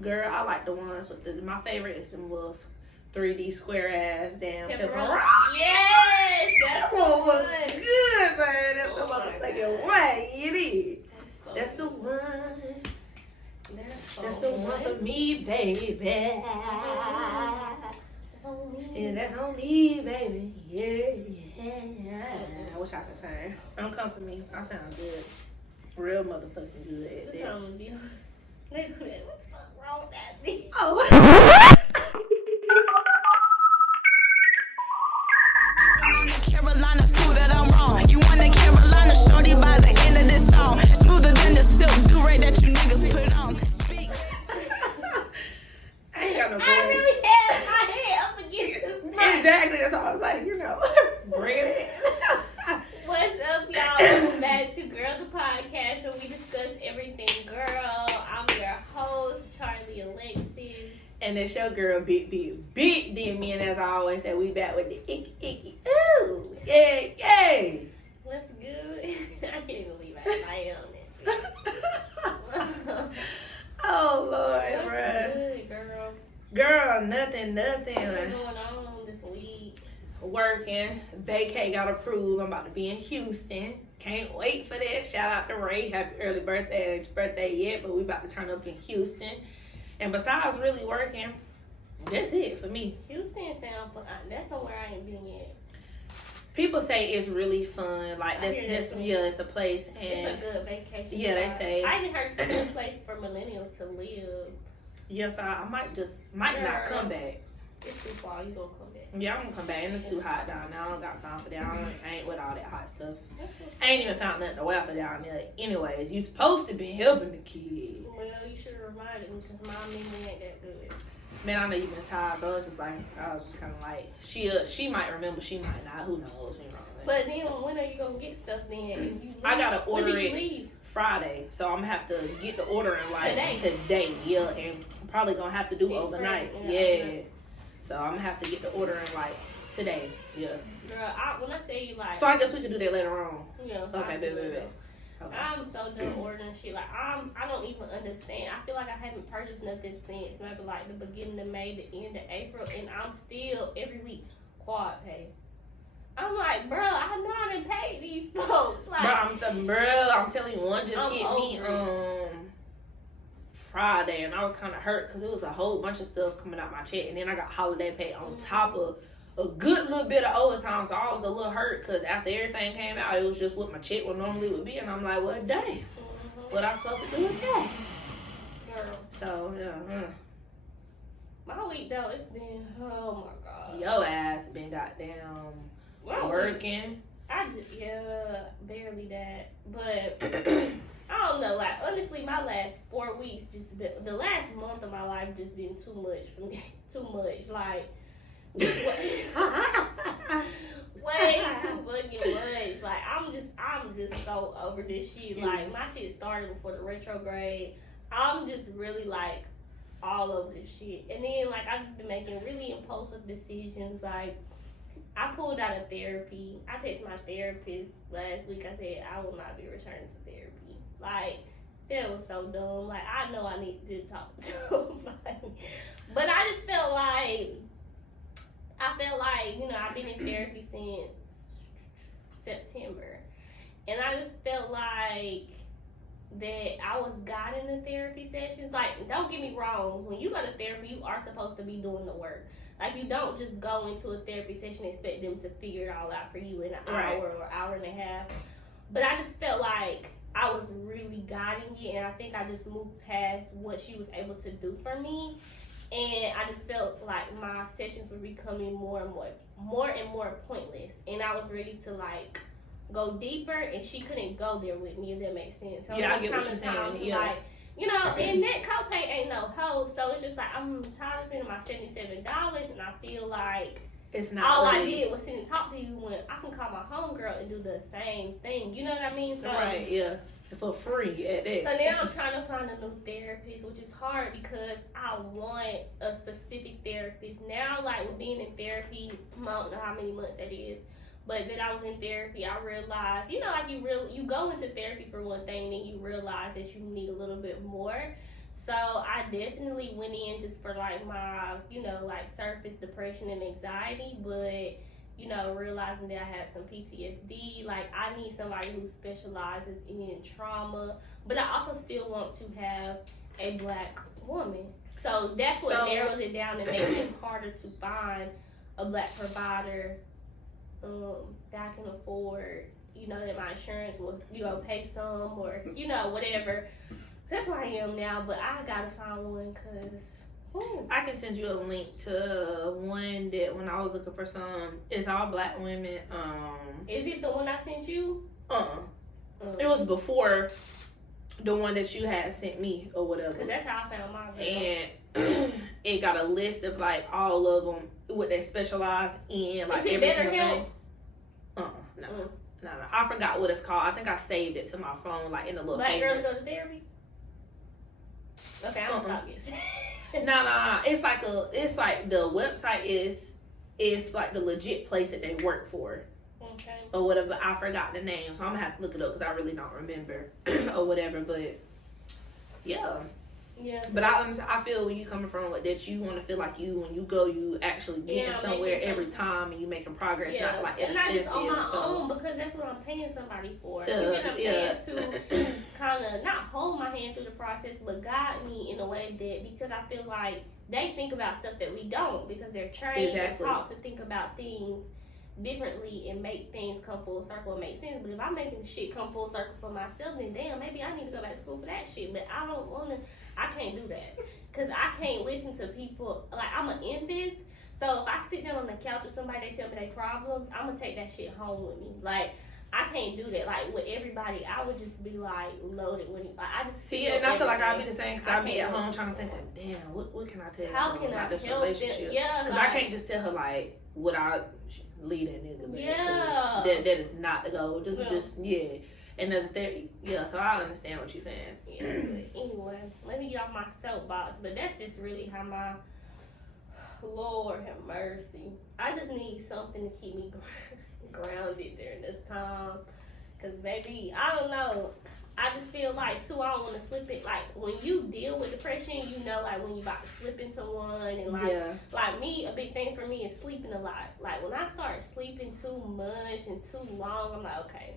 Girl, I like the ones with my favorite is them little 3D square ass damn pepperoni. Yes, that's one was good. Good, man. That's the motherfucking way it is. That's the one. That's the one for me, baby. Yeah, that's on me, baby. Yeah. I wish I could sing. Don't come for me. I sound good. Real motherfucking good at that. What the fuck wrong with that bitch? Oh. Carolina, prove that I'm wrong. You want the Carolina, shorty, by the end of this song. Smoother than the silk do-rag that you niggas put on. Speak. I ain't got no voice. I really had my head up against this mic. Exactly. That's why I was like, bring it in. What's up, y'all? Welcome back to Girl the Podcast, where we discuss everything girl. I'm your host, Charlie Alexis. And it's your girl, Big D. Me, and as I always say, we back with the icky. Ooh, yay. What's good? I can't even believe I am that. Oh, Lord, What's bruh. good, girl? Girl, nothing. What's going on this week? Working. Vacay got approved. I'm about to be in Houston. Can't wait for that. Shout out to Ray. Happy early birthday. It's birthday yet, but we about to turn up in Houston. And besides really working, that's it for me. Houston sounds fun. That's somewhere I ain't been yet. People say it's really fun. Like it's a place, and it's a good vacation. Yeah, they say. I even heard it's a good place for millennials to live. Yes, I might not come back. It's too far. You gonna come back? Yeah, I'm gonna come back, and it's too hot down there. I don't got time for that. I ain't with all that hot stuff. I ain't even found nothing to wear for down there. Anyways, you supposed to be helping the kids. Well, you should have reminded me because my memory ain't that good. Man, I know you've been tired, so it's just like I was just kind of like she might remember, she might not. Who knows? You know. But then when are you gonna get stuff then? And you leave? I gotta order when do you it leave? Friday, so I'm gonna have to get the order in like Today. Yeah, and I'm probably gonna have to do It's overnight. Friday, Yeah. So I'm gonna have to get the order in like today. Yeah. Girl, when I tell you like. So I guess we can do that later on. Yeah. Okay, baby. Okay. I'm so done ordering shit. Like I don't even understand. I feel like I haven't purchased nothing since maybe like the beginning of May, the end of April, and I'm still every week quad pay. I'm like, bro, I know I done paid these folks. Like, I'm telling you, one just I'm hit me Friday, and I was kind of hurt because it was a whole bunch of stuff coming out my check, and then I got holiday pay on top of a good little bit of overtime, so I was a little hurt because after everything came out, it was just what my check normally would be, and I'm like, well, dang, what I supposed to do with that? Girl. So, yeah. My week, though, it's been, oh, my God. Your ass been goddamn working. Barely that, but I don't know, like, honestly, my last 4 weeks the last month of my life just been too much for me, like, way too fucking much. Like I'm just so over this shit. Like my shit started before the retrograde. I'm just really like all over this shit. And then like I just been making really impulsive decisions. Like I pulled out of therapy. I texted my therapist last week. I said I will not be returning to therapy. Like that was so dumb. Like I know I need to talk to somebody, but I just felt like. You know, I've been in therapy since September. And I just felt like that I was guiding the therapy sessions. Like, don't get me wrong. When you go to therapy, you are supposed to be doing the work. Like, you don't just go into a therapy session and expect them to figure it all out for you in an hour or hour and a half. But I just felt like I was really guiding it. And I think I just moved past what she was able to do for me. And I just felt like my sessions were becoming more and more pointless. And I was ready to like go deeper, and she couldn't go there with me, if that makes sense. So yeah, I get what you're saying. Yeah. Like, you know, and that copay ain't no hoe. So it's just like I'm tired of spending my $77, and I feel like it's not all really... I did was sit and talk to you when I can call my homegirl and do the same thing. You know what I mean? So, right, yeah. For free at that. So now I'm trying to find a new therapist, which is hard because I want a specific therapist. Now, like with being in therapy, I don't know how many months that is, but that I was in therapy, I realized, you know, like you go into therapy for one thing, and then you realize that you need a little bit more. So I definitely went in just for like my, like surface depression and anxiety, but realizing that I had some PTSD, like I need somebody who specializes in trauma, but I also still want to have a Black woman. So that's what narrows it down and makes it harder to find a Black provider that I can afford, that my insurance will, pay some or, whatever. That's where I am now, but I gotta find one because I can send you a link to one that when I was looking for some, it's all Black women. Is it the one I sent you? It was before the one that you had sent me or whatever. Because that's how I found mine. And it got a list of like all of them, what they specialize in, like every single thing. No. I forgot what it's called. I think I saved it to my phone, like in the little Black favorites. girls go to therapy? Okay, I'm gonna focus. No. It's like the website is like the legit place that they work for. Okay. Or whatever. I forgot the name, so I'm gonna have to look it up because I really don't remember or whatever. But yeah. Yeah. But I feel when you coming from like that, you want to feel like when you go, you actually getting somewhere every time and you making progress. Yeah. Not like and not just on my so. own because that's what I'm paying somebody for. To kind of not hold my hand through the process, but guide me in a way that because I feel like they think about stuff that we don't because they're trained and taught to think about things differently and make things come full circle and make sense. But if I'm making shit come full circle for myself, then damn, maybe I need to go back to school for that shit. But I can't do that because I can't listen to people. Like, I'm an empath, so if I sit down on the couch with somebody, they tell me their problems, I'm gonna take that shit home with me. Like, I can't do that. Like, with everybody, I would just be like loaded when I just see, and I feel like I'll be the same because I'll be at home trying to think, damn, what can I tell How her can about I this help relationship? them? Yeah, because I can't just tell her like what I leave that nigga. Man, yeah, that is not the goal. Just And there's a theory, so I understand what you're saying. Yeah, but anyway, let me get off my soapbox. But that's just really how my Lord have mercy. I just need something to keep me grounded during this time. Cause baby, I don't know. I just feel like too, I don't want to slip it. Like when you deal with depression, like when you about to slip into one, and like me, a big thing for me is sleeping a lot. Like when I start sleeping too much and too long, I'm like, okay.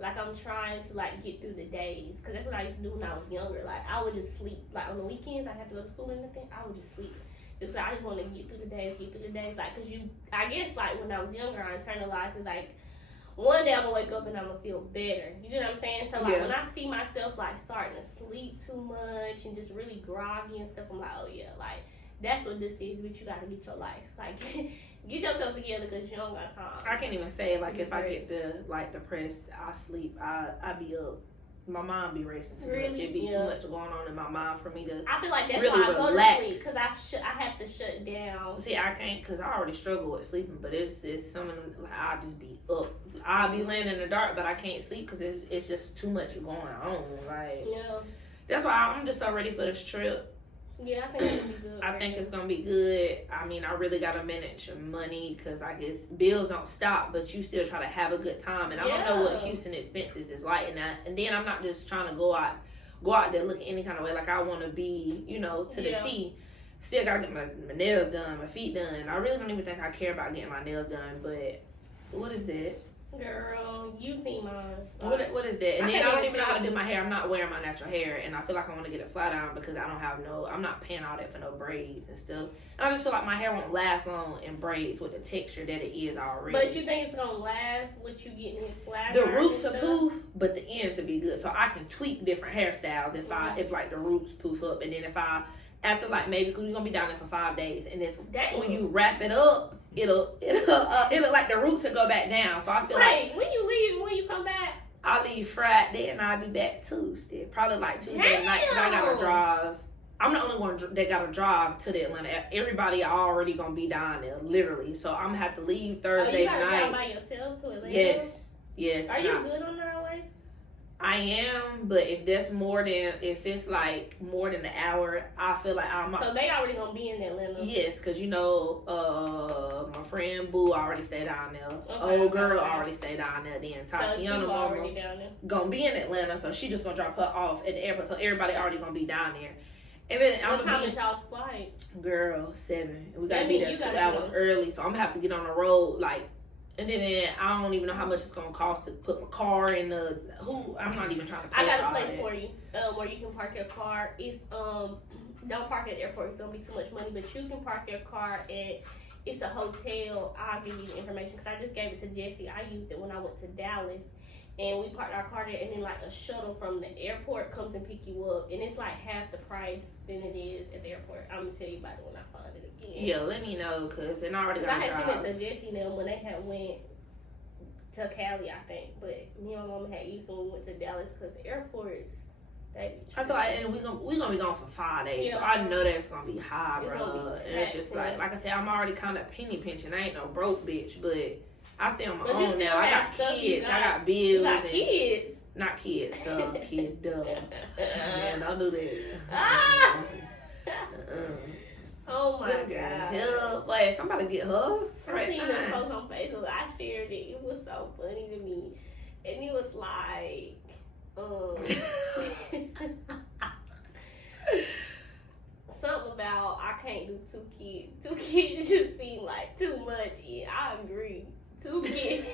Like I'm trying to like get through the days, cause that's what I used to do when I was younger. Like I would just sleep. Like on the weekends, I have to go to school and everything. I would just sleep. Just I just want to get through the days. Like cause I guess like when I was younger, I internalized it like one day I'm gonna wake up and I'm gonna feel better. You know what I'm saying? So like when I see myself like starting to sleep too much and just really groggy and stuff, I'm like, oh yeah, like that's what this is. But you gotta get your life like. Get yourself together because you don't got time. I can't even say like if I get depressed, I sleep. I be up. My mind be racing too much. It be too much going on in my mind for me to. I feel like that's really why I go relax. to sleep because I have to shut down. See, I can't because I already struggle with sleeping, but it's something like I just be up. I'll be laying in the dark, but I can't sleep because it's just too much going on. Like that's why I'm just so ready for this trip. Yeah, I think it's gonna be good. I think it's gonna be good. I mean, I really gotta manage your money because I guess bills don't stop, but you still try to have a good time. And I don't know what Houston expenses is like, and then I'm not just trying to go out there looking any kind of way. like I want to be, to the T. Still gotta get my nails done, my feet done. I really don't even think I care about getting my nails done. But what is that? Girl, you see mine. What is that? And then I don't even know how to do my hair. I'm not wearing my natural hair, and I feel like I want to get it flat iron because I'm not paying all that for no braids and stuff. And I just feel like my hair won't last long in braids with the texture that it is already. But you think it's gonna last with you getting it flat? The roots are poof, but the ends will be good. So I can tweak different hairstyles if like the roots poof up, and then if I after like maybe because we're gonna be down there for 5 days, and if when you wrap it up, it'll like the roots will go back down. So I feel like when you leave, when you come back, I'll leave Friday and I'll be back Tuesday, probably like Tuesday night because I gotta drive. I'm the only one that gotta drive to the Atlanta. Everybody already gonna be down there, literally. So I'm gonna have to leave Thursday night. You gotta drive by yourself to Atlanta? Yes. Are you good on the highway? I am, but if it's like more than an hour, I feel like I'm. So they already gonna be in Atlanta. Yes, because my friend Boo already stayed down there. Old girl already stayed down there. Then Tatiana mama down there. Gonna be in Atlanta, so she just gonna drop her off at the airport. So everybody already gonna be down there. And then What time is y'all's flight? Girl, 7. We gotta That be mean there you 2 gotta hours go. early, so I'm gonna have to get on the road like. And then I don't even know how much it's gonna cost to put my car in the. I'm not even trying to pay I got for a all place that. for you where you can park your car. It's don't park at the airport. It's gonna be too much money, but you can park your car at. It's a hotel. I'll give you the information because I just gave it to Jesse. I used it when I went to Dallas, and we parked our car there. And then like a shuttle from the airport comes and pick you up, and it's like half the price than it is at the airport. I'm gonna tell you about it when I find it again. Yeah, let me know because I already I got a had job. sent it to Jesse and them when they had went to Cali, I think. But me and my mama had used when we went to Dallas because the airports, they be I feel like and we gonna be gone for 5 days, Yeah. so I know that's gonna be high, It's bro. gonna be And it's just taxing. like I said, I'm already kind of penny pinching. I ain't no broke bitch, but I stay on my But you own still now. I have got stuff you kids, I got. got bills, You got and kids. not kids, kid, duh. Man, don't do that. Ah! Uh-uh. Oh my This girl, god. hell, wait, somebody get her I right seen this now. post on Facebook. I shared it. It was so funny to me. And it was like, something about I can't do 2 kids. 2 kids just seem like too much. Yeah, I agree. 2 kids.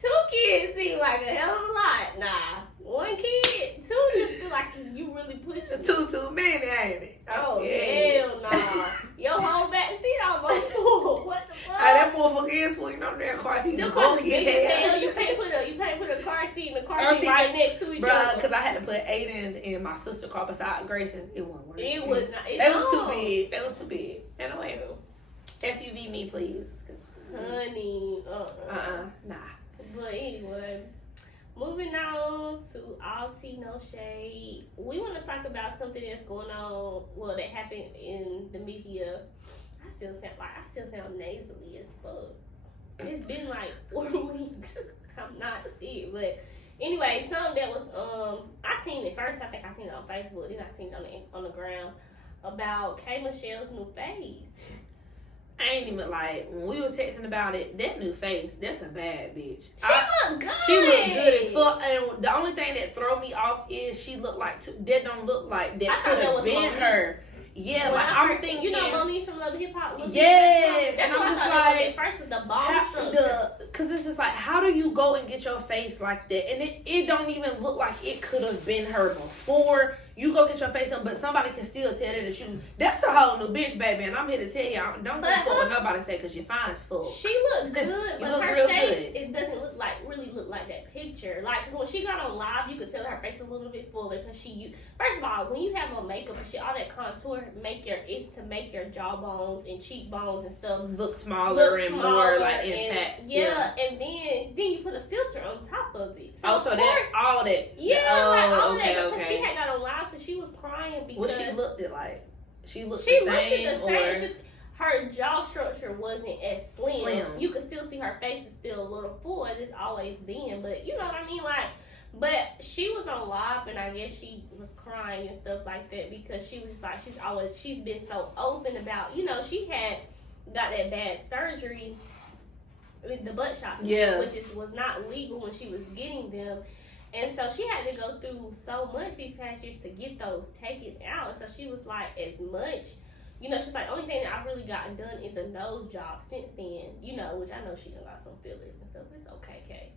2 kids seem like a hell of a lot. Nah. 1 kid, 2 just feel like you really pushing. Too many, ain't it? Oh, yeah. hell nah. Your whole back seat almost full. What the fuck? That motherfucker is full, you know, that car seat. Them The cars bulky big as as hell. hell. You can't put a car seat and a car Car seat seat, right next to each Bruh, other. because I had to put Aiden's in my sister's car beside Grayson's. It wasn't working. It was not. That was too big. That was too big. Anyway, SUV me, please. Honey. Nah. But anyway, moving on to All Tea No Shade. We want to talk about something that's going on. Well, that happened in the media. I still sound nasally as fuck. It's been like 4 weeks. I'm not sick, but anyway, something that was I seen it first. I think I seen it on Facebook. Then I seen it on the ground about K Michelle's new face. I ain't even like when we was texting about it. That new face, that's a bad bitch. She look good. She look good as fuck. And the only thing that throw me off is she look like that don't look like that I thought could that have was been Monique. her. Yeah, When like I I'm first- thinking. you know Monique from Love and Hip Hop. Yes, That's and what I'm I just thought it was like, at first with the bone structure. Cause it's just like, how do you go and get your face like that? And it don't even look like it could have been her before. You go get your face done, but somebody can still tell that you. That's a whole new bitch, baby. And I'm here to tell y'all, don't But give a fuck what nobody say, cause you're fine as fuck. She looked good, You but look her real face, good. it doesn't really look like that picture. Like, 'cause when she got on live, you could tell her face a little bit fuller, because first of all, when you have on makeup and shit, all that contour it's to make your jawbones and cheekbones and stuff Look smaller and more like and- intact. and then you put a filter on top of it. So Also, of that course, all that. yeah, like all okay, that, because okay. she had got on live because she was crying because What she looked at like? She looked she the looked same, at the or same. It's just her jaw structure wasn't as slim. Slim. You could still see her face is still a little full as it's always been. But you know what I mean? Like, but she was on live and I guess she was crying and stuff like that because she was just like she's been so open about, you know, she had got that bad surgery with the butt shots, Yeah. which was not legal when she was getting them. And so she had to go through so much these past years to get those taken out. So she was like, as much, you know, she's like, only thing that I've really gotten done is a nose job since then, you know, which I know she done got some fillers and stuff. It's okay, Kay.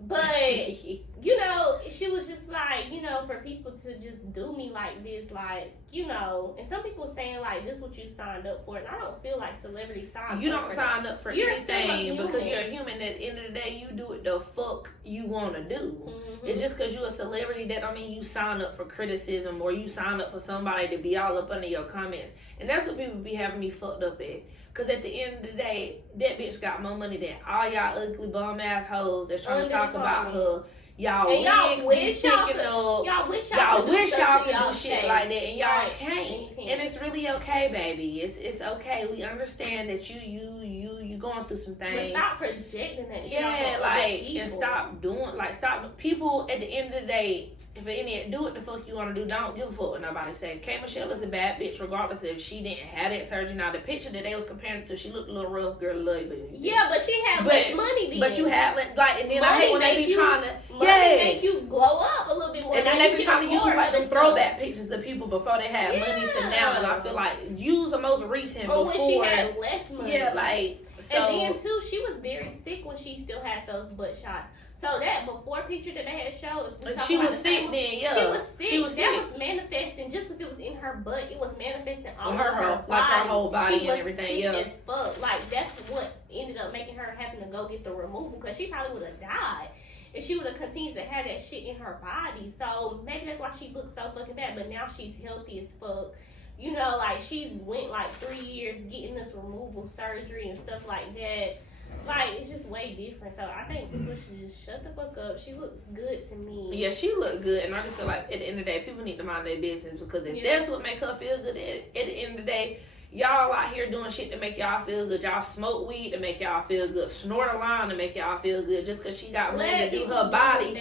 But, you know, she was just like, you know, for people to just do me like this, like, you know, and some people saying, like, this is what you signed up for. And I don't feel like celebrity signs you up don't for sign up for You're still a anything because human. you're a human. At the end of the day, you do it the fuck you want to do. Mm-hmm. And just because you're a celebrity, that don't mean you sign up for criticism or you sign up for somebody to be all up under your comments. And that's what people be having me fucked up at. Because at the end of the day, that bitch got more money than all y'all ugly bum assholes that's trying to talk about her. Y'all And wigs be sticking up. Y'all wish Y'all wish y'all could y'all do shit shit like that, and y'all Right. can't. Mhm. And it's really okay, baby. It's okay. We understand that you going through some But things. stop projecting that shit. Yeah, off of like, other people. and stop doing, like, stop. People at the end of the day, do what the fuck you want to do. Don't give a fuck what nobody say. K. Michelle is a bad bitch, regardless if she didn't have that surgery. Now, the picture that they was comparing to, she looked a little rough, girl, love you. Yeah, but she had less money then. But you had, like, and then I hate when they be trying to, money make you glow up a little bit more. And then they be trying to use, like, them throwback pictures of people before they had money to now. And I feel like, use the most recent before. When she had less money. Yeah, like, so. And then, too, she was very sick when she still had those butt shots. So that before picture that they had showed, she was sick then, yeah. She was sick. She was that was manifesting just because it was in her butt. It was manifesting all over her body. Like her whole body she and everything, sick yeah. as fuck. Like that's what ended up making her having to go get the removal because she probably would have died if she would have continued to have that shit in her body. So maybe that's why she looked so fucking bad. But now she's healthy as fuck. You know, like she's went like 3 years getting this removal surgery and stuff like that. Like, it's just way different. So, I think people should just shut the fuck up. She looks good to me. Yeah, she looked good. And I just feel like, at the end of the day, people need to mind their business. Because if that's what make her feel good, at the end of the day, y'all out here doing shit to make y'all feel good. Y'all smoke weed to make y'all feel good. Snort a line to make y'all feel good. Just because she got money to do her body.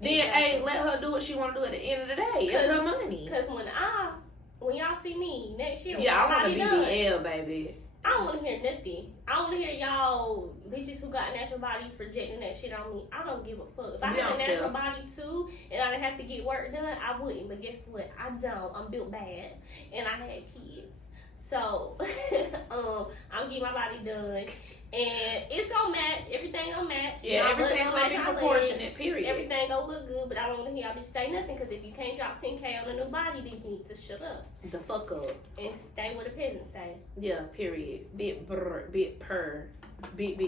Then, hey, let her do what she want to do at the end of the day. It's her money. Because when y'all see me next year, yeah, I want to be BL, baby. I don't want to hear nothing. I don't want to hear y'all bitches who got natural bodies projecting that shit on me. I don't give a fuck. If I had a natural body too and I didn't have to get work done, I wouldn't. But guess what? I don't. I'm built bad. And I had kids. So, I'm getting my body done. And it's gonna match. Everything gonna match. Yeah, everything's gonna be proportionate, period. Everything gonna look good, but I don't want to hear y'all bitches say nothing. Because if you can't drop 10K on a new body, then you need to shut up. The fuck up. And stay where the peasants stay. Yeah, period. Big brr, big purr, big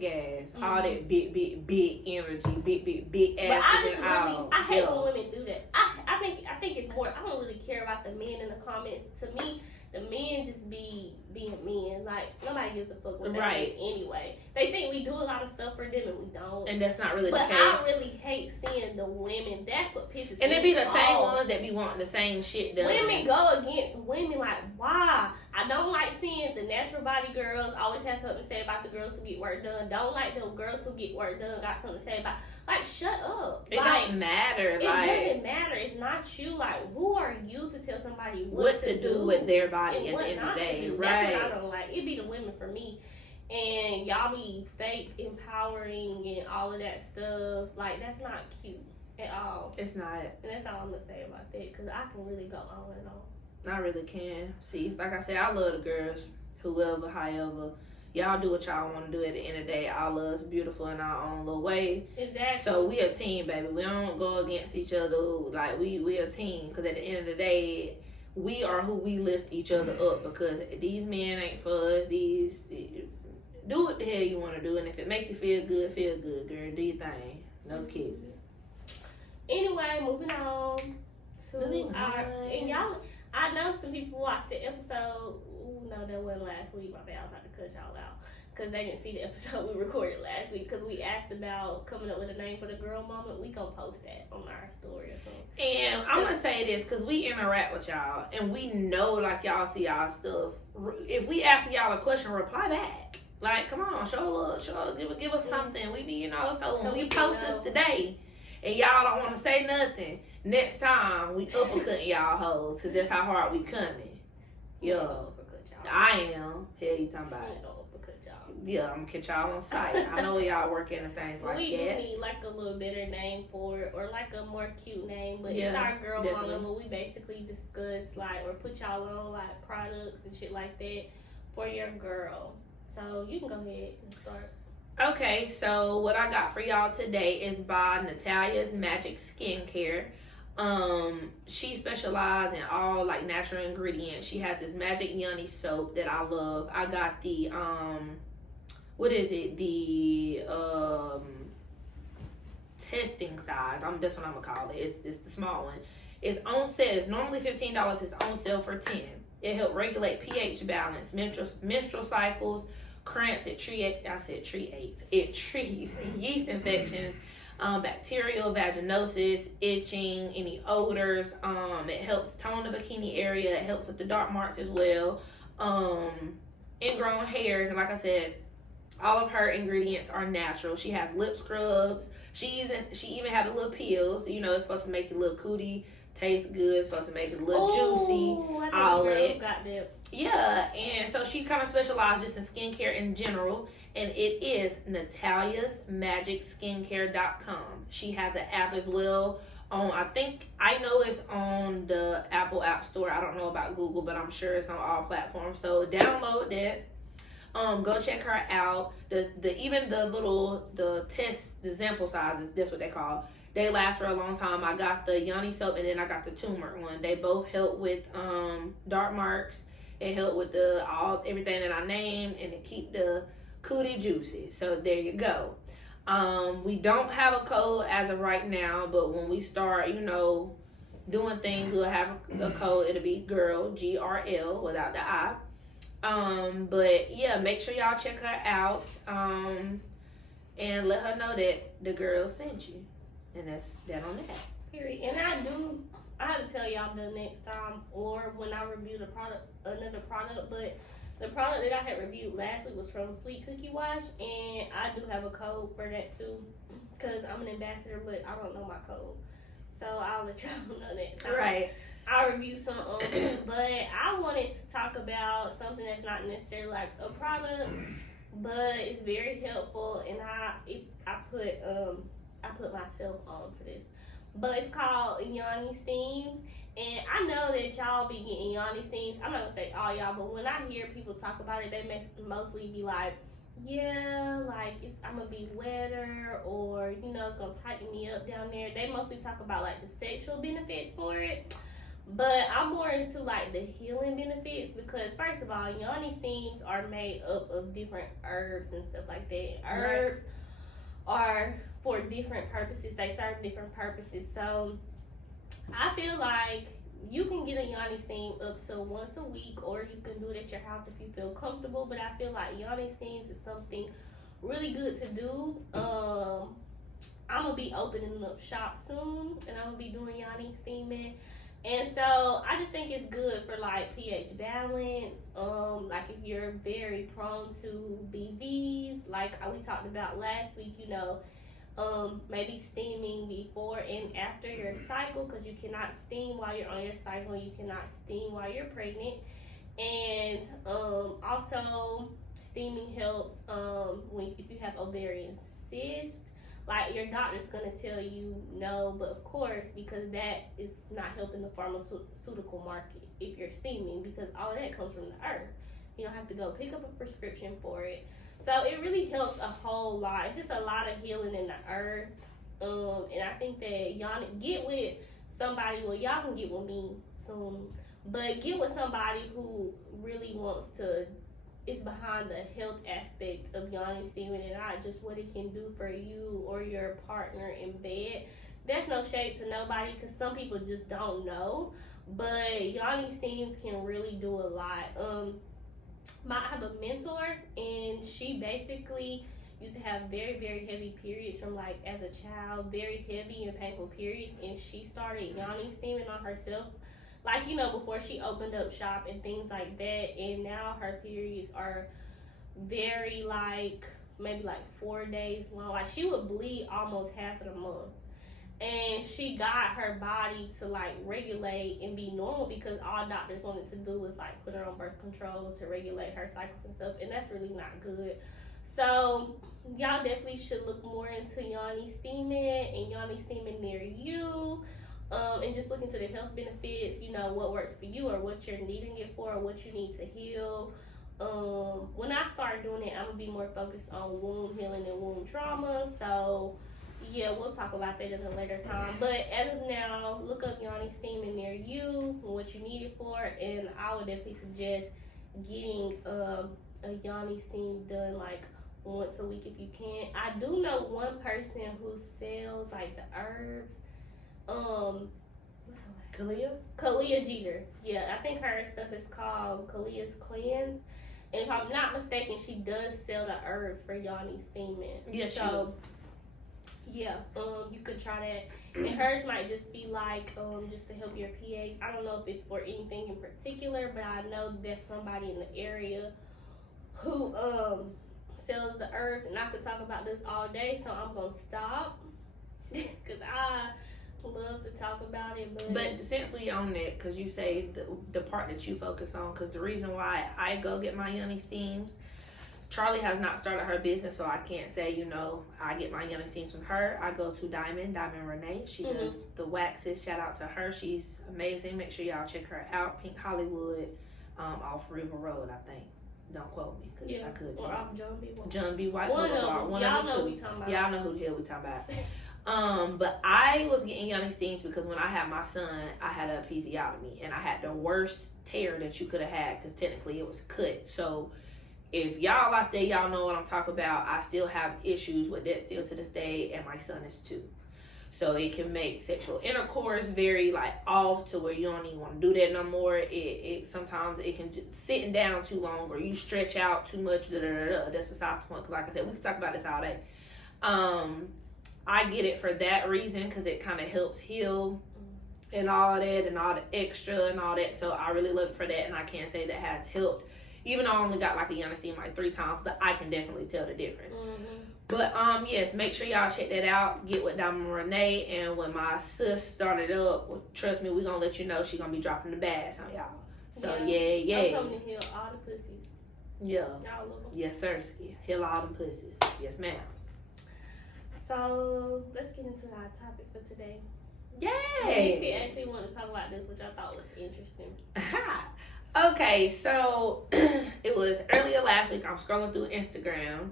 gas. Mm-hmm. All that big energy, big ass. But I hate when women do that. I think it's more, I don't really care about the men in the comments. To me, the men just be being men. Like, nobody gives a fuck what they think anyway. They think we do a lot of stuff for them and we don't. And that's not really the case. But I really hate seeing the women. That's what pisses me off. And it be the same ones that be wanting the same shit done. Women go against women like, why? I don't like seeing the natural body girls always have something to say about the girls who get work done. Don't like the girls who get work done got something to say about. Like, shut up. It don't matter. It doesn't matter. It's not you. Like, who are you to tell somebody what to do with their body at the end of the day? Right. That's what I don't like. It be the women for me. And y'all be fake empowering and all of that stuff. Like, that's not cute at all. It's not. And that's all I'm going to say about that. Because I can really go on and on. I really can. See, like I said, I love the girls. Whoever, however. Y'all do what y'all want to do at the end of the day. All of us beautiful in our own little way. Exactly. So we a team, baby. We don't go against each other. Like, we a team. Because at the end of the day, we are who we lift each other up. Because these men ain't for us. Do what the hell you want to do. And if it makes you feel good, girl. Do your thing. No kidding. Anyway, moving on to and y'all, I know some people watched the episode. No, that wasn't last week. My bad. I was about to cut y'all out because they didn't see the episode we recorded last week because we asked about coming up with a name for the girl moment. We gonna post that on our story or something. And I'm gonna say this because we interact with y'all and we know like y'all see our stuff. If we ask y'all a question, reply back. Like, come on, show give us something. We be, so when we post this today and y'all don't want to say nothing, next time we uppercutting y'all hoes because that's how hard we coming. Yo. I am. Hell, you talking about? Yeah, I'm gonna catch y'all on site. I know y'all working and things like that. We do need like a little better name for it, or like a more cute name. But it's our girl moment where we basically discuss like or put y'all on like products and shit like that for your girl. So you can go ahead and start. Okay, so what I got for y'all today is by Natalia's Magic Skincare. She specializes in all like natural ingredients. She has this Magic Yoni soap that I love. I got the what is it? The testing size. That's what I'm gonna call it. It's the small one. It's on sale. It's normally $15. It's on sale for $10. It helps regulate pH balance, menstrual cycles, cramps. It treats yeast infections. Bacterial vaginosis, itching, any odors. It helps tone the bikini area. It helps with the dark marks as well. Ingrown hairs, and like I said, All of her ingredients are natural. She has lip scrubs. She even had a little pills. You know, it's supposed to make your little cootie taste good. It's supposed to make it a little juicy. All that. Got that. Yeah, and so she kind of specializes in skincare in general, and it is nataliasmagicskincare.com. She has an app as well. I know it's on the Apple App Store. I don't know about Google, but I'm sure it's on all platforms. So download that. Go check her out. The sample sizes, that's what they call. They last for a long time. I got the Yanni soap and then I got the turmeric one. They both help with dark marks. It help with everything that I named, and it keep the cootie juicy. So there you go. We don't have a code as of right now, but when we start, doing things, we'll have a code. It'll be GRL, GRL, without the I. But yeah, make sure y'all check her out, and let her know that the girl sent you, and that's that on that. Period. And I have to tell y'all the next time, or when I review another product, but the product that I had reviewed last week was from Sweet Cookie Wash, and I do have a code for that too, because I'm an ambassador, but I don't know my code, so I'll let y'all know that time. Right. I'll review some but I wanted to talk about something that's not necessarily like a product, but it's very helpful, and I put myself onto this. But it's called Yanni Steams, and I know that y'all be getting Yanni Steams. I'm not gonna say all y'all, but when I hear people talk about it, they mostly be like, yeah, like I'm gonna be wetter, or it's gonna tighten me up down there. They mostly talk about like the sexual benefits for it. But I'm more into like the healing benefits, because first of all, Yanni Steams are made up of different herbs and stuff like that. Herbs are for different purposes. They serve different purposes. So I feel like you can get a Yanni Steam up to once a week, or you can do it at your house if you feel comfortable. But I feel like Yanni Steams is something really good to do. I'm gonna be opening up shop soon, and I'm gonna be doing Yanni Steaming. And so I just think it's good for like pH balance. Like if you're very prone to BVs, like we talked about last week, maybe steaming before and after your cycle, because you cannot steam while you're on your cycle, and you cannot steam while you're pregnant. And also steaming helps if you have ovarian cysts. Like, your doctor's going to tell you no, but of course, because that is not helping the pharmaceutical market if you're steaming, because all of that comes from the earth. You don't have to go pick up a prescription for it. So it really helps a whole lot. It's just a lot of healing in the earth. And I think that y'all get with somebody, well, y'all can get with me soon, but get with somebody who really wants to, is behind the health aspect of Yanni steaming, and not just what it can do for you or your partner in bed. That's no shade to nobody, because some people just don't know, but Yanni steams can really do a lot. I have a mentor, and she basically used to have very, very heavy periods from like as a child, very heavy and painful periods, and she started Yanni steaming on herself, like, before she opened up shop and things like that. And now her periods are very maybe 4 days long. Like, she would bleed almost half of the month. And she got her body to regulate and be normal, because all doctors wanted to do was put her on birth control to regulate her cycles and stuff. And that's really not good. So y'all definitely should look more into Yanni steaming and Yanni steaming near you. And just look into the health benefits, what works for you, or what you're needing it for, or what you need to heal. When I start doing it, I'm going to be more focused on womb healing and womb trauma. So, yeah, we'll talk about that in a later time. But as of now, look up Yanni steaming near you and what you need it for. And I would definitely suggest getting a Yanni steam done once a week if you can. I do know one person who sells the herbs. What's her name? Kalia Jeter. Yeah, I think her stuff is called Kalia's Cleanse. And if I'm not mistaken, she does sell the herbs for Yanni steaming. Yeah, so yeah, you could try that. And hers might just be just to help your pH. I don't know if it's for anything in particular, but I know there's somebody in the area who sells the herbs, and I could talk about this all day, so I'm gonna stop because I love to talk about it. But since we own it, because you say the part that you focus on, because the reason why I go get my Yoni steams, Charlie has not started her business, so I can't say, you know, I get my Yoni steams from her. I go to Diamond Renee. She does the waxes. Shout out to her. She's amazing. Make sure y'all check her out. Pink Hollywood, off River Road, I think. Don't quote me, because I could. Or off John B. White. John B. White. One of them y'all know two. who we talking about. Y'all know who the hell we talking about. But I was getting Yoni steams because when I had my son, I had a episiotomy, and I had the worst tear that you could have had, because technically it was cut. So if y'all out there, y'all know what I'm talking about. I still have issues with that still to this day, and my son is 2. So it can make sexual intercourse very like off to where you don't even want to do that no more. It sometimes it can just sitting down too long, or you stretch out too much. That's besides the point. Because like I said, we can talk about this all day. I get it for that reason, because it kind of helps heal and all that, and all the extra and all that. So I really love it for that, and I can't say that has helped. Even though I only got like a Yoni steam like 3 times, but I can definitely tell the difference. But yes, make sure y'all check that out. Get with Diamond Renee, and when my sis started up, well, trust me, we gonna let you know she gonna be dropping the bags on y'all. So yeah. I'm coming to heal all the pussies. Yeah. Y'all love them. Yes, sir. Heal all them pussies. Yes, ma'am. So let's get into our topic for today. Yay! We actually want to talk about this, which I thought was interesting. Okay, so it was earlier last week. I'm scrolling through Instagram,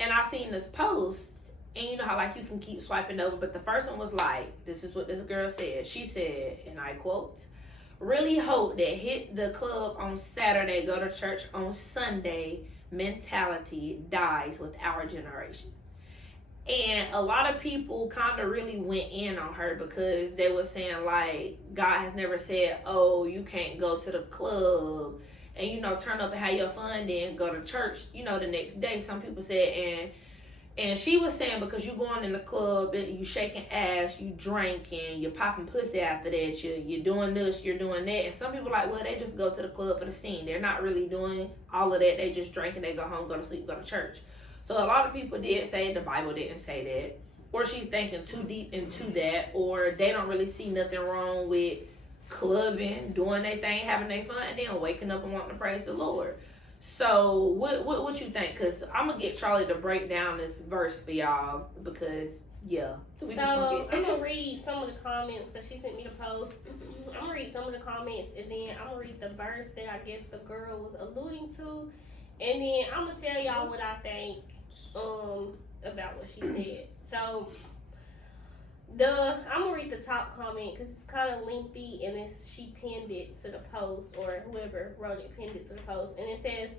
and I seen this post, and you know how like you can keep swiping over, but the first one was like, this is what this girl said. She said, and I quote, "Really hope that hit the club on Saturday, go to church on Sunday mentality dies with our generation." And a lot of people kind of really went in on her, because they were saying like, God has never said, oh, you can't go to the club and, you know, turn up and have your fun, then go to church, you know, the next day. Some people said, and she was saying, because you going in the club, you shaking ass, you drinking, you're popping pussy after that, you're doing this, you're doing that. And some people like, well, they just go to the club for the scene. They're not really doing all of that. They just drinking, they go home, go to sleep, go to church. So a lot of people did say the Bible didn't say that, or she's thinking too deep into that, or they don't really see nothing wrong with clubbing, doing their thing, having their fun, and then waking up and wanting to praise the Lord. So what you think? Because I'm gonna get Charlie to break down this verse for y'all, because I'm gonna read some of the comments, because she sent me the post. I'm gonna read some of the comments, and then I'm gonna read the verse that I guess the girl was alluding to, and then I'm gonna tell y'all what I think about what she said. So I'm gonna read the top comment, because it's kind of lengthy, and she pinned it to the post, or whoever wrote it pinned it to the post, and it says,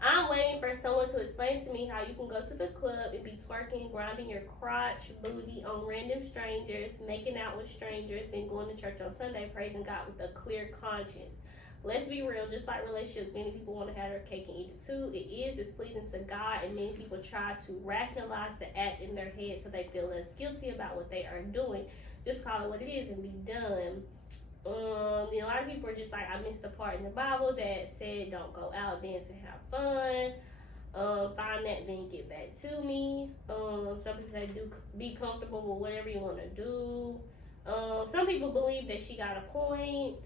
"I'm waiting for someone to explain to me how you can go to the club and be twerking, grinding your crotch, booty on random strangers, making out with strangers, then going to church on Sunday, praising God with a clear conscience. Let's be real, just like relationships, many people want to have their cake and eat it too. It's pleasing to God, and many people try to rationalize the act in their head so they feel less guilty about what they are doing. Just call it what it is and be done." A lot of people are just like, I missed the part in the Bible that said don't go out, dance, and have fun. Find that, then get back to me. Some people say do be comfortable with whatever you want to do. Some people believe that she got a point.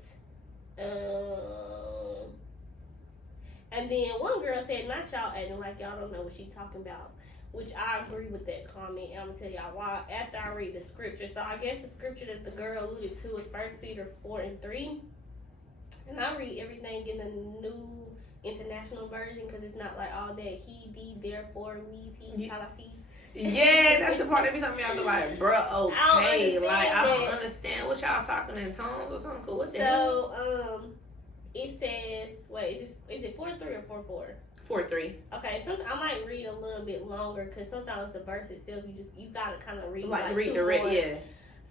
And then one girl said, not y'all acting like y'all don't know what she's talking about, which I agree with that comment, and I'm gonna tell y'all why after I read the scripture. So I guess the scripture that the girl alluded to is 1 Peter 4:3, and I read everything in the New International Version, because it's not like all that he, thee, therefore, we, tea, talati. Yeah, that's the part that be talking about. I'm like, bruh, okay, I don't understand what y'all talking in tongues or something. What the hell? So, it says, wait, is it 4:3 or 4:4? 4:3. Okay, I might read a little bit longer, because sometimes the verse itself, you gotta kind of read read the rest, yeah.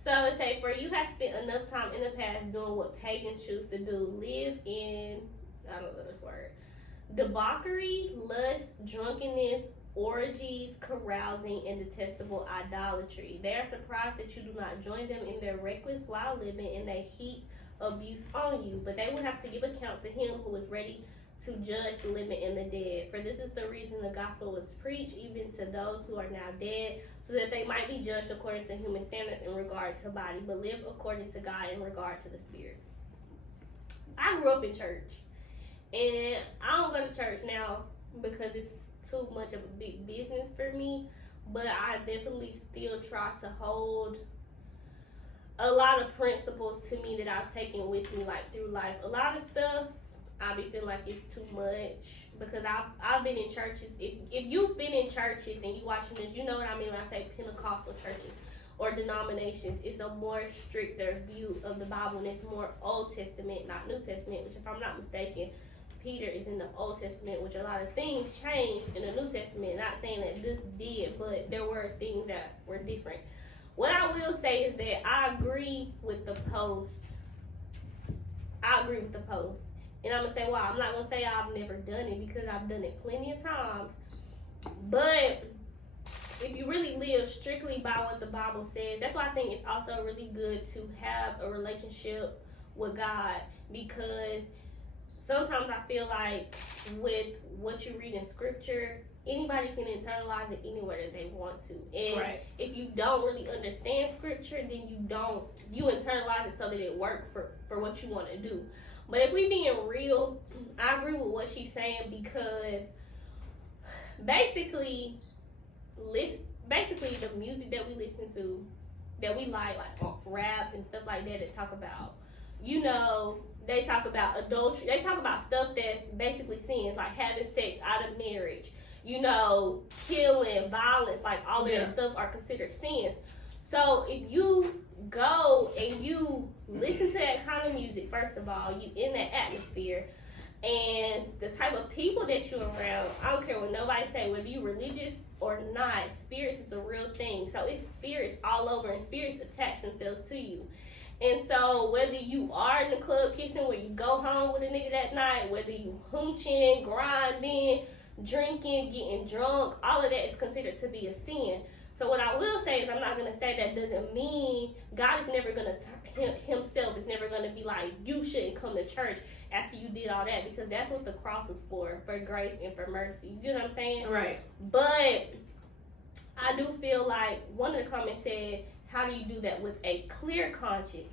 So it say, "For you have spent enough time in the past doing what pagans choose to do, live in," I don't know this word, "debauchery, lust, drunkenness, orgies, carousing, and detestable idolatry. They are surprised that you do not join them in their reckless wild living, and they heap abuse on you. But they will have to give account to him who is ready to judge the living and the dead. For this is the reason the gospel was preached even to those who are now dead, so that they might be judged according to human standards in regard to body, but live according to God in regard to the spirit. I grew up in church, and I don't go to church now because it's too much of a big business for me, but I definitely still try to hold a lot of principles to me that I've taken with me like through life. A lot of stuff I be feeling like it's too much because I've been in churches. If you've been in churches and you watching this, you know what I mean when I say Pentecostal churches or denominations. It's a more stricter view of the Bible, and it's more Old Testament, not New Testament, which if I'm not mistaken, Peter is in the Old Testament, which a lot of things changed in the New Testament. Not saying that this did, but there were things that were different. What I will say is that I agree with the post. And I'm going to say why. I'm not going to say I've never done it because I've done it plenty of times. But if you really live strictly by what the Bible says, that's why I think it's also really good to have a relationship with God, because sometimes I feel like with what you read in scripture, anybody can internalize it anywhere that they want to. And if you don't really understand scripture, then you internalize it so that it works for what you want to do. But if we being real, I agree with what she's saying, because basically the music that we listen to, that we like rap and stuff like that talk about, they talk about adultery. They talk about stuff that's basically sins, like having sex out of marriage, killing, violence, like all of that stuff are considered sins. So if you go and you listen to that kind of music, first of all, you in that atmosphere, and the type of people that you're around, I don't care what nobody say, whether you religious or not, spirits is a real thing. So it's spirits all over, and spirits attach themselves to you. And so whether you are in the club kissing, where you go home with a nigga that night, whether you hooching, grinding, drinking, getting drunk, all of that is considered to be a sin. So what I will say is, I'm not going to say that doesn't mean God is never going to, himself is never going to be like, you shouldn't come to church after you did all that, because that's what the cross is for grace and for mercy. You know what I'm saying? Right. But I do feel like one of the comments said, how do you do that with a clear conscience?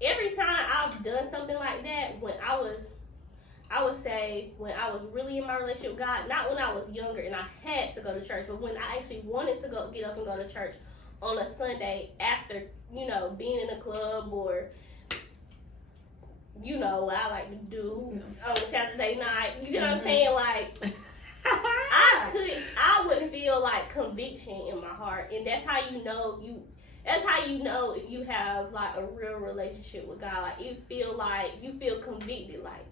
Every time I've done something like that, when I would say when I was really in my relationship with God, not when I was younger and I had to go to church, but when I actually wanted to get up and go to church on a Sunday after, being in a club, or, what I like to do on a Saturday night. You know what I'm saying? Like, I would feel like conviction in my heart. And that's how you know if you have like a real relationship with God. Like, you feel convicted, like.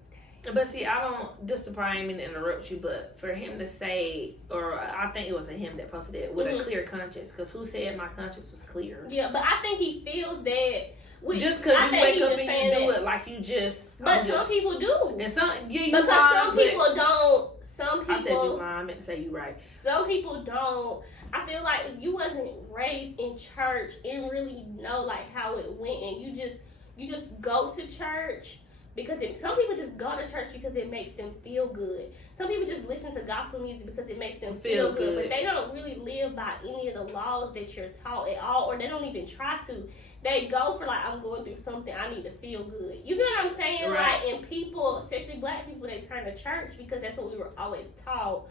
But see, I don't, just to probably mean to interrupt you, but for him to say, or I think it was him that posted it, with a clear conscience, because who said my conscience was clear? Yeah, but I think he feels that. Just because you wake up and you do it like you just. But some people do. And some, because some people don't. Some people. I said you lying, I meant to say you right. Some people don't. I feel like if you wasn't raised in church and really know like how it went, and you just go to church. Because some people just go to church because it makes them feel good. Some people just listen to gospel music because it makes them feel good. But they don't really live by any of the laws that you're taught at all, or they don't even try to. They go for like, I'm going through something, I need to feel good. You get what I'm saying? Right. Like, and people, especially black people, they turn to church because that's what we were always taught.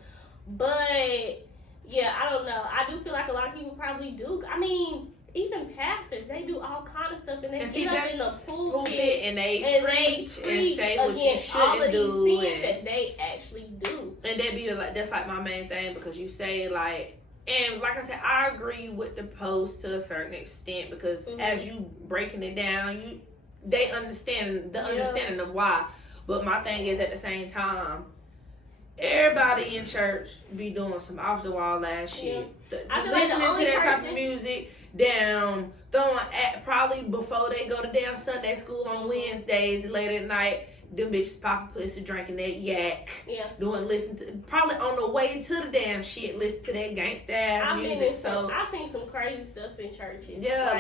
But, yeah, I don't know. I do feel like a lot of people probably do. I mean, even pastors, they do all kind of stuff, and they get up in the pulpit and they preach and say what you shouldn't do, and that they actually do. And that be like, that's like my main thing, because you say like, and like I said, I agree with the post to a certain extent, because as you breaking it down, they understand the understanding of why. But my thing is, at the same time, everybody in church be doing some off the wall ass shit. Listening to that type of music. Down, throwing probably before they go to damn Sunday school on Wednesdays, late at night, them bitches popping pussy, drinking that yak. Yeah. Listen to, probably on the way to the damn shit, listen to that gangsta ass music. So I've seen some crazy stuff in churches. Yeah,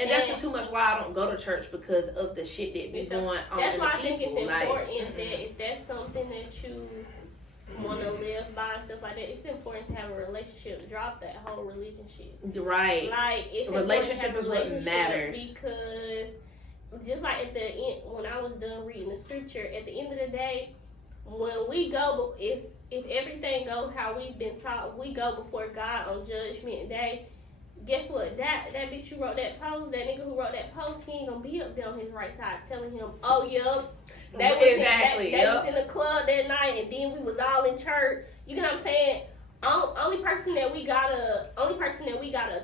and that's too much why I don't go to church, because of the shit that be going on. That's why I think it's important that if that's something that want to live by and stuff like that, it's important to have a relationship. Drop that whole religion shit. Right. Like, it's relationship is what matters. Because just like at the end, when I was done reading the scripture, at the end of the day, when we go, if everything goes how we've been taught, we go before God on Judgment Day. Guess what? That bitch who wrote that post, that nigga who wrote that post, he ain't gonna be up there on his right side telling him, oh, yup. That was was in the club that night, and then we was all in church. You get what I'm saying? Only person that we gotta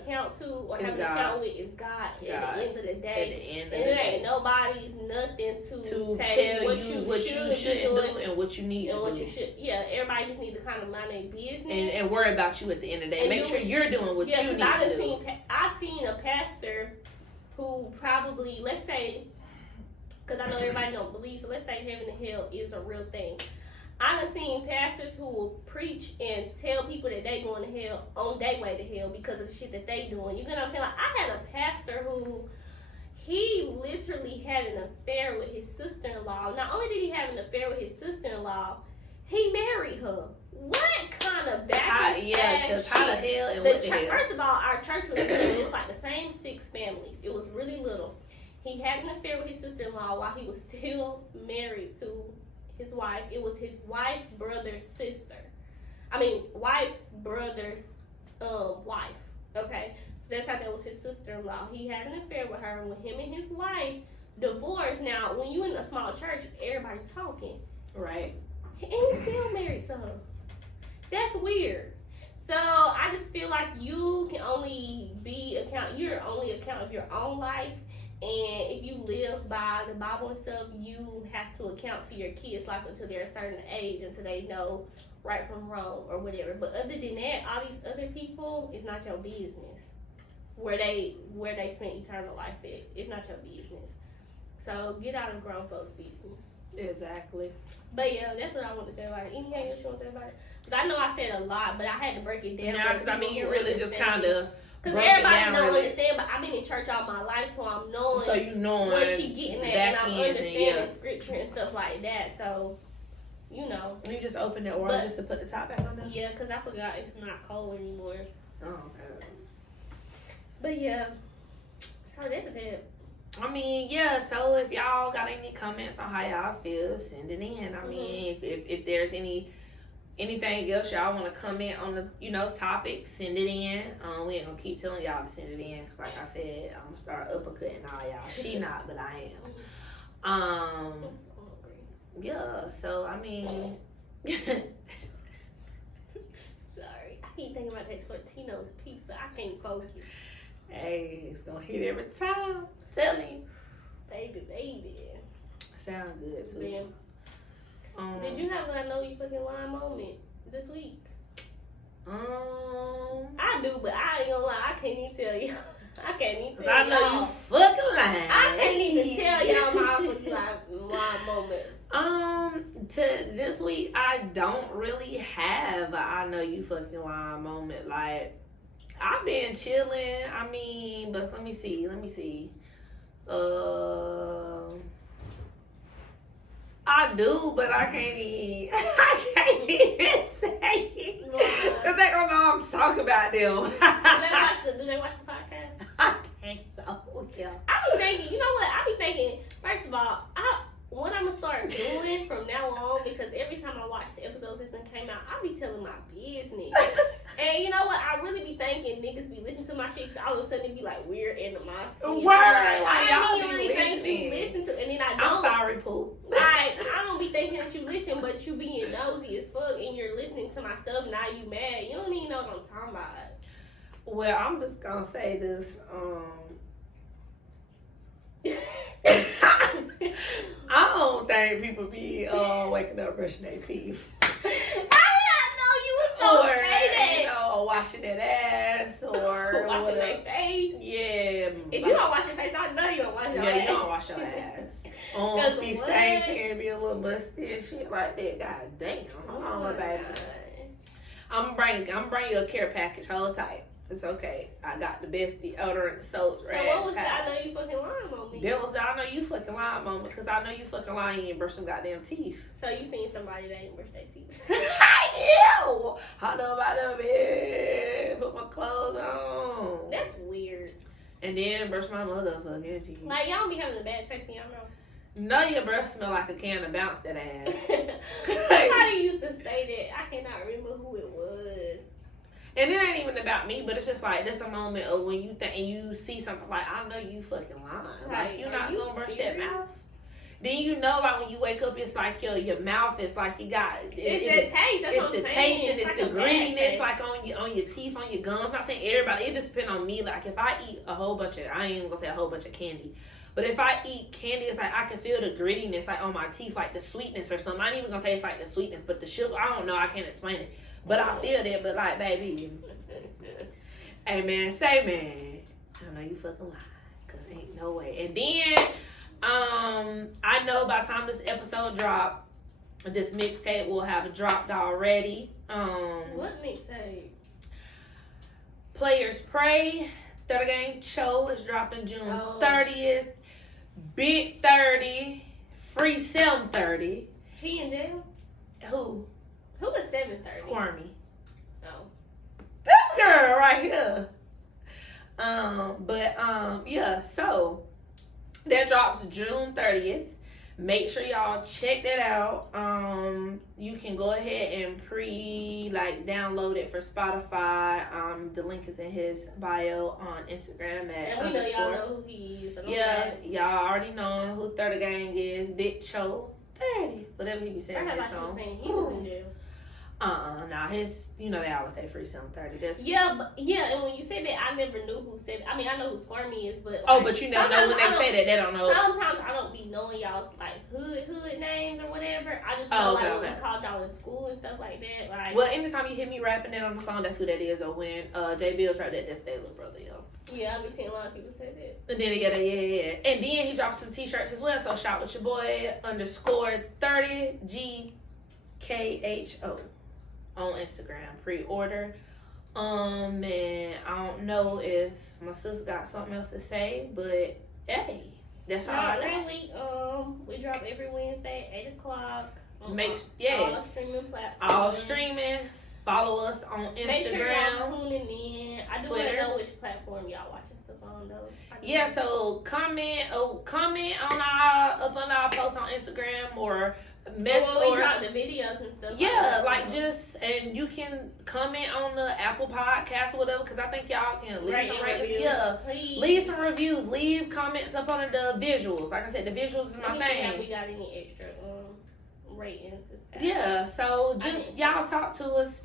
account to or have an account with is God. At the end of the day, and it ain't nobody's nothing to say tell what you shouldn't do and what you need and to what do. you should. Yeah, everybody just need to kind of mind their business and worry about you at the end of the day. And make sure you're doing what you need to do. I've seen a pastor who probably, let's say, because I know everybody don't believe, so let's say heaven and hell is a real thing. I done seen pastors who will preach and tell people that they going to hell on their way to hell because of the shit that they doing. You know what I'm saying? Like, I had a pastor who, he literally had an affair with his sister-in-law. Not only did he have an affair with his sister-in-law, he married her. What kind of backwards because how the hell and what the hell? First of all, our church was little. It was like the same 6 families. It was really little. He had an affair with his sister-in-law while he was still married to his wife. It was his wife's brother's sister. Wife's brother's wife. Okay? So that's how that was his sister-in-law. He had an affair with her when him and his wife divorced. Now, when you in a small church, everybody talking. Right. And he's still married to her. That's weird. So I just feel like you can only you're only account of your own life. And if you live by the Bible and stuff, you have to account to your kids' life until they're a certain age, until they know right from wrong or whatever. But other than that, all these other people, it's not your business. Where they spend eternal life at, it's not your business. So get out of grown folks' business. Exactly. But yeah, that's what I want to say about it. Anything else you want to say about it? Because I know I said a lot, but I had to break it down. Yeah, because you really just kind of. Because everybody don't understand, but I've been in church all my life, so I'm knowing. So you knowing what she getting at, and I'm understanding scripture and stuff like that. So, you know. You just open that water just to put the top back on there? Yeah, because I forgot it's not cold anymore. Oh, okay. But yeah, so that's that. So if y'all got any comments on how y'all feel, send it in. If there's anything else y'all want to comment on the topic, send it in. We ain't gonna keep telling y'all to send it in because, like I said, I'm gonna start uppercutting all y'all. She not, but I am. Yeah. So sorry, I keep thinking about that Tortino's pizza. I can't focus. Hey, it's gonna hit every time. I'm telling you, baby. Sound good too. Man. Did you have a I know you fucking lying moment this week? I do, but I ain't gonna lie. I can't even tell you. I can't even tell I know y'all. you fucking lying. I can't even tell y'all my fucking lying moments. To this week, I don't really have a I know you fucking lying moment. Like, I've been chilling. But let me see. I do, but I can't even say it. Because they don't know I'm talking about them. Do they watch the podcast? I think so, yeah. I be thinking, you know what? First of all, what I'm going to start doing from now on, because every time I watch the episodes this one came out, I be telling my business. And you know what? I really be thinking niggas be listening to my shit, so all of a sudden it be like weird animosity. Word! I don't really think you listen to, and then I don't. I'm sorry, Pooh. Like, I don't be thinking that you listen, but you being nosy as fuck, and you're listening to my stuff, now you mad. You don't even know what I'm talking about. Well, I'm just gonna say this. I don't think people be waking up brushing their teeth. How did I know you was gonna say that? Washing that ass or washing their face. Yeah. If you don't wash your face, I know you don't wash your ass. Yeah, you don't wash your ass. Be stinking, be a little musty and shit like that. God damn. Hold on, baby. I'm bring you a care package. Hold tight. It's okay. I got the best deodorant, soaps, So rags, what was that? I towels. know you fucking lying on me. That was the I know you fucking lying moment, because I know you fucking lying, you ain't brush them goddamn teeth. So you seen somebody that ain't brush their teeth? Ew! I know about them, man. Put my clothes on. That's weird. And then brush my motherfucking teeth. Like, y'all be having a bad taste in y'all mouth. No, your breath smell like a can of bounce that ass. Somebody used to say that. I cannot remember who it was. And it ain't even about me, but it's just like, there's a moment of when you think and you see something like, I know you fucking lying. Like, you're not gonna brush that mouth. Then you know, like, when you wake up, it's like your mouth is like you got. It's the taste. That's It's what the I'm taste saying. and it's like the a bad grittiness, taste. like on your teeth, on your gums. I'm not saying everybody. It just depends on me. Like, if I eat a whole bunch of, I ain't even gonna say a whole bunch of candy. But if I eat candy, it's like I can feel the grittiness, like on my teeth, like the sweetness or something. I ain't even gonna say it's like the sweetness, but the sugar. I don't know. I can't explain it. But I feel that. But like, baby, hey man, say man, I know you fucking lying, cause ain't no way. And then, I know by the time this episode drop, this mixtape will have dropped already. What mixtape? Players Pray. 30 Gang Show is dropping June 30th. Big 30. Free 730. He in jail? Who? Who was 730? Squirmy. Oh. This girl right here. Yeah, so that drops June 30th. Make sure y'all check that out. You can go ahead and download it for Spotify. The link is in his bio on Instagram at And we know y'all know who he is. So y'all already know who 30 Gang is. Big Cho 30. Whatever he be saying in his song. He was in jail. Nah, his, they always say free 730. That's and when you said that, I never knew who said it. I mean, I know who Squirmy is, but but you never know when they say that. They don't know. Sometimes I don't be knowing y'all's like hood names or whatever. I just know when we called y'all in school and stuff like that. Like, well, anytime you hear me rapping that on the song, that's who that is. Or when J Bill's rap that, that's their little brother, yo. Yeah, I've been seeing a lot of people say that. And then And then he dropped some t-shirts as well. So shout with your boy _30 GKHO. On Instagram, pre-order. And I don't know if my sis got something else to say, but hey, that's all I got. Really, we drop every Wednesday, 8:00. All streaming platforms. All streaming. Follow us on Instagram. Make sure y'all tuning in. I do want Twitter. to know which platform y'all watching stuff on though. Yeah, so comment on up on our post on Instagram or when we drop the videos and stuff. Yeah, and you can comment on the Apple Podcast or whatever, because I think y'all can leave some ratings. Yeah, please. Leave some reviews. Leave comments up under the visuals. Like I said, the visuals is my thing. If we got any extra ratings. Yeah, so just y'all talk to us.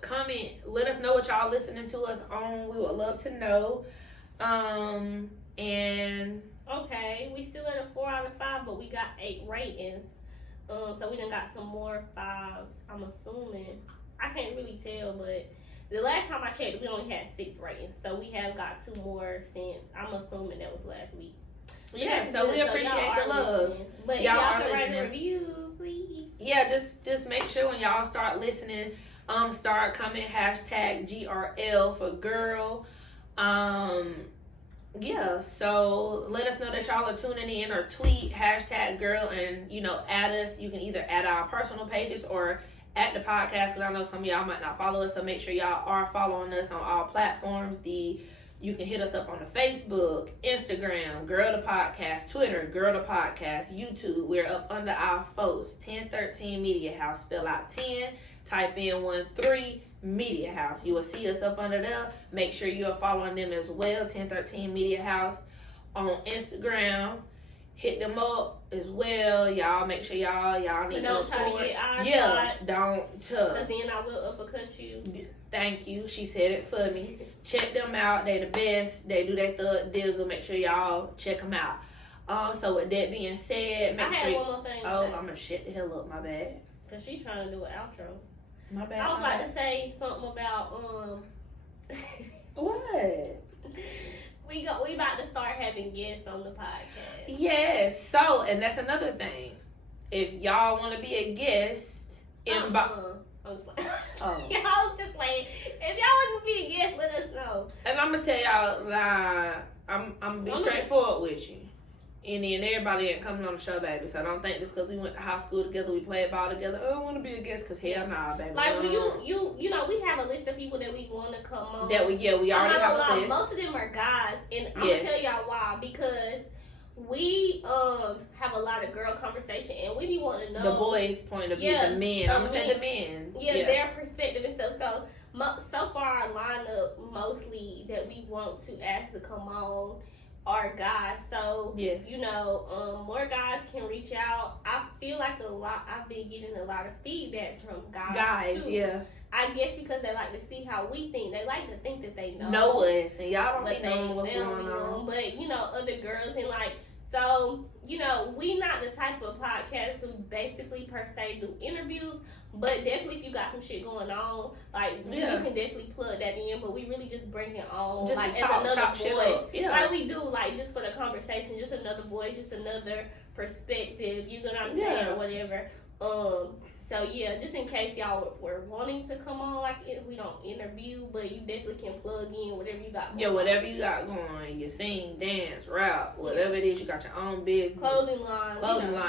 Comment. Let us know what y'all listening to us on. We would love to know. And okay, we still at a 4 out of 5, but we got 8 ratings. So we done got some more 5s. I'm assuming. I can't really tell, but the last time I checked, we only had 6 ratings. So we have got 2 more since. I'm assuming that was last week. Yeah, so we appreciate the love. Listening. But y'all can write a review, please. Yeah, just make sure when y'all start listening, start coming #GRL for girl. Yeah, so let us know that y'all are tuning in, or tweet #girl and add us. You can either add our personal pages or at the podcast, because I know some of y'all might not follow us, so make sure y'all are following us on all platforms. You can hit us up on the Facebook, Instagram, Girl the Podcast, Twitter, Girl the Podcast, YouTube. We're up under our posts, 1013 Media House. Spell out 10, type in 13 Media House. You will see us up under there. Make sure you are following them as well, 1013 Media House on Instagram. Hit them up as well. Y'all make sure y'all need to don't try to get our shots. Don't because then I will uppercut you. Thank you. She said it for me. Check them out. They the best. They do their thug dizzle. Make sure y'all check them out. So with that being said, I had one more thing to say. I'm gonna shut the hell up. My bad. Because she trying to do an outro. My bad. I was about to say something about what? We about to start having guests on the podcast. Yes. So, and that's another thing. If y'all want to be a guest, I'm just playing. Oh. I was just playing. If y'all want to be a guest, let us know. And I'm gonna tell y'all that I'm gonna be straightforward with you. And then everybody ain't coming on the show, baby. So I don't think just because we went to high school together, we played ball together. I don't want to be a guest, because hell nah, baby. Like, you know, we have a list of people that we want to come on. We already have a list. Most of them are guys, and I'm gonna tell y'all why. Because we have a lot of girl conversation, and we be wanting to know the boys' point of view, the men. I'm gonna say the men. Yeah, their perspective and stuff. So far, our lineup mostly that we want to ask to come on are guys. So you know, more guys can reach out. I feel like I've been getting a lot of feedback from guys too. Yeah. I guess because they like to see how we think. They like to think that they know us, and y'all don't know what's going on. But you know, other girls, and like, so you know, we not the type of podcast who basically per se do interviews. But definitely, if you got some shit going on, like you can definitely plug that in. But we really just bring it on, just like to as another voice, like we do, like just for the conversation, just another voice, just another perspective. You know what I'm saying, or whatever. So yeah, just in case y'all were wanting to come on, like we don't interview, but you definitely can plug in whatever you got going. Yeah, whatever you got going. You sing, dance, rap, whatever it is. You got your own business. Clothing line,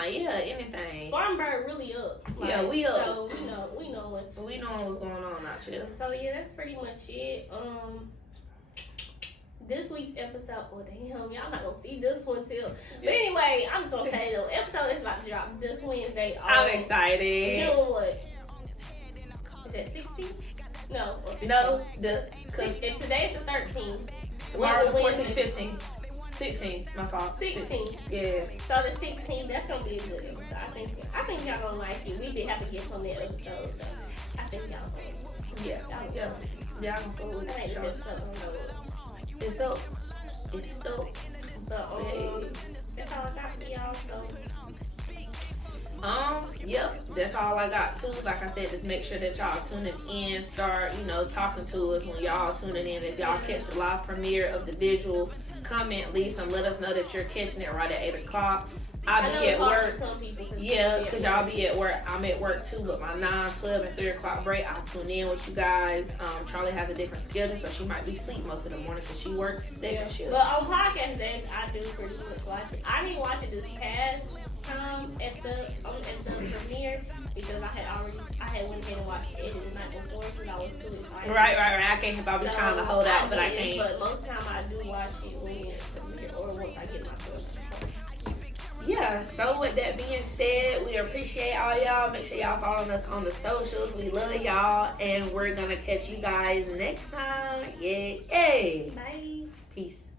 anything. Farm Bird really up. Like, yeah, we up. So we know what's going on out here. So yeah, that's pretty much it. This week's episode, well damn, y'all not gonna see this one till. But anyway, I'm just gonna say the episode is about to drop this Wednesday. I'm excited. June what? Is that 16? No. Cause today's the 13th. Tomorrow the 14th, 15th. 16, my fault. 16. Yeah. So the 16th, that's gonna be a good episode. I think y'all gonna like it. We did have to get from that episode, so I think y'all gonna. Yeah. Y'all gonna go with it. It's up. So, that's all I got for y'all. So, that's all I got too. Like I said, just make sure that y'all tuning in, start, talking to us when y'all tuning in. If y'all catch the live premiere of the visual, comment, leave some, let us know that you're catching it right at 8 o'clock. I'll be at work. Because y'all be at work. I'm at work too, but my 9, 12, and 3 o'clock break, I'll tune in with you guys. Charlie has a different schedule, so she might be asleep most of the morning because she works second shift. But on podcast days, I do pretty much watch it. I didn't watch it this past time at the premiere because I had went ahead and watched it the night before because I was too excited. Right. I can't help. I be trying to hold out, but I can't. But most time I do watch it when it premiere or once I get my first. Yeah, so with that being said, we appreciate all y'all. Make sure y'all following us on the socials. We love y'all, and we're gonna catch you guys next time. Yeah. Bye. Peace.